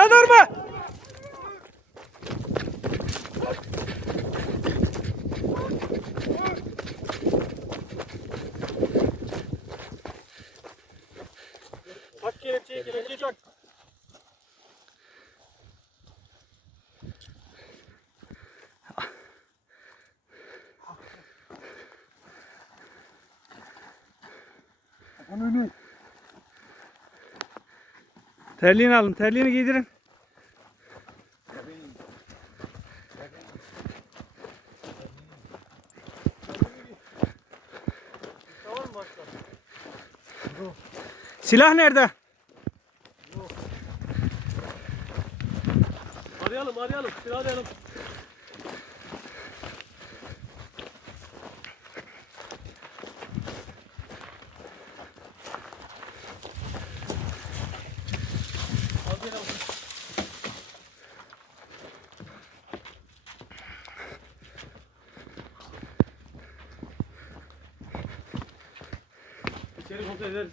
Jandarma! Tak kelepçeyi kelepçeyi tak. Önünü. Terliğini alın. Terliğini giydirin. Silah nerede? Arayalım arayalım. Silah arayalım. İçeri kontrol ederiz.